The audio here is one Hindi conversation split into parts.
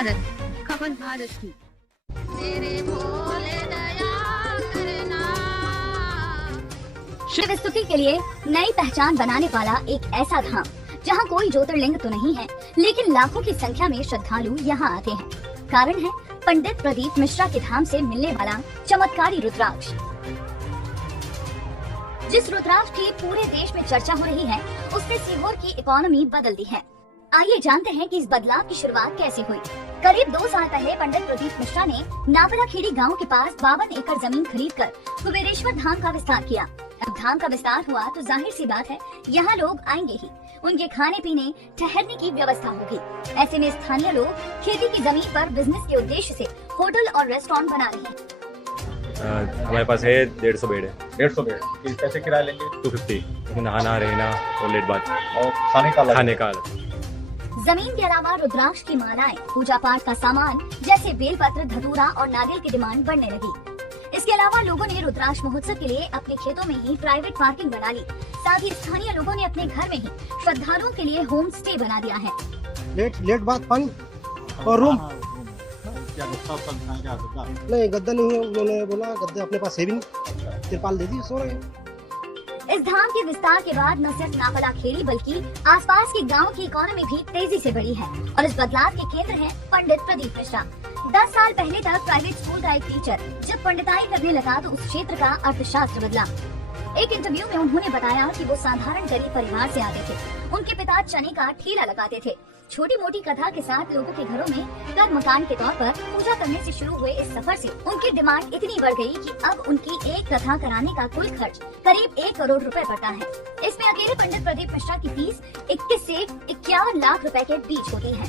भारत, खबर भारत की। मेरे भोले दया करना। शिव स्तुति के लिए नई पहचान बनाने वाला एक ऐसा धाम जहां कोई ज्योतिर्लिंग तो नहीं है, लेकिन लाखों की संख्या में श्रद्धालु यहां आते हैं। कारण है पंडित प्रदीप मिश्रा के धाम से मिलने वाला चमत्कारी रुद्राक्ष। जिस रुद्राक्ष की पूरे देश में चर्चा हो रही है, उसने सीहोर की इकोनॉमी बदल दी है। आइए जानते हैं कि इस बदलाव की शुरुआत कैसे हुई। करीब 2 साल पहले पंडित प्रदीप मिश्रा ने नापरा खेड़ी गाँव के पास 52 एकड़ जमीन खरीदकर कुबेरेश्वर धाम का विस्तार किया। अब धाम का विस्तार हुआ तो जाहिर सी बात है यहाँ लोग आएंगे ही, उनके खाने पीने ठहरने की व्यवस्था होगी। ऐसे में स्थानीय लोग खेती की जमीन पर बिजनेस के उद्देश्य से होटल और रेस्टोरेंट बना रहे हैं। हमारे पास है 150 बेड है। 150 बेड किस पैसे किराया लेंगे? 250। उसमें नहाना रहना और लेट बात और खाने का अलग। जमीन के अलावा रुद्राक्ष की मालाएं, पूजा पाठ का सामान जैसे बेलपत्र, धतूरा और नारियल की डिमांड बढ़ने लगी। इसके अलावा लोगों ने रुद्राक्ष महोत्सव के लिए अपने खेतों में ही प्राइवेट पार्किंग बना ली। साथ ही स्थानीय लोगों ने अपने घर में ही श्रद्धालुओं के लिए होम स्टे बना दिया है। लेट बात पानी और रूम नहीं, गद्दा नहीं है। उन्होंने बोला गद्दे अपने पास है भी नहीं, तिरपाल दे दी, सो रहे हैं। इस धाम के विस्तार के बाद न सिर्फ नापला खेड़ी बल्कि आसपास के गांव की इकोनॉमी भी तेजी से बढ़ी है और इस बदलाव के केंद्र है पंडित प्रदीप मिश्रा। 10 साल पहले तक प्राइवेट स्कूल का एक टीचर जब पंडिताई करने लगा तो उस क्षेत्र का अर्थशास्त्र बदला। एक इंटरव्यू में उन्होंने बताया कि वो साधारण गरीब परिवार से आते थे। उनके पिता चने का ठेला लगाते थे। छोटी मोटी कथा के साथ लोगों के घरों में घर मकान के तौर पर पूजा करने से शुरू हुए इस सफर से उनकी डिमांड इतनी बढ़ गई कि अब उनकी एक कथा कराने का कुल खर्च करीब 1 करोड़ रुपए पड़ता है। इसमें अकेले पंडित प्रदीप मिश्रा की फीस 21 से 51 लाख रुपए के बीच होती है।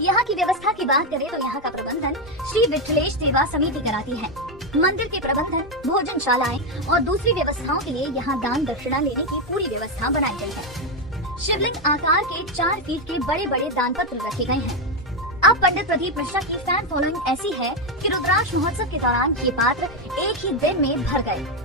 यहाँ की व्यवस्था की बात करें तो यहाँ का प्रबंधन श्री विठलेश सेवा समिति कराती है। मंदिर के प्रबंधन, भोजनशालाएं और दूसरी व्यवस्थाओं के लिए यहाँ दान दक्षिणा लेने की पूरी व्यवस्था बनाई गई है। शिवलिंग आकार के 4 फीट के बड़े बड़े दान पत्र रखे गए हैं। अब पंडित प्रदीप मिश्रा की फैन फॉलोइंग ऐसी है कि रुद्राक्ष महोत्सव के दौरान ये पात्र एक ही दिन में भर गए।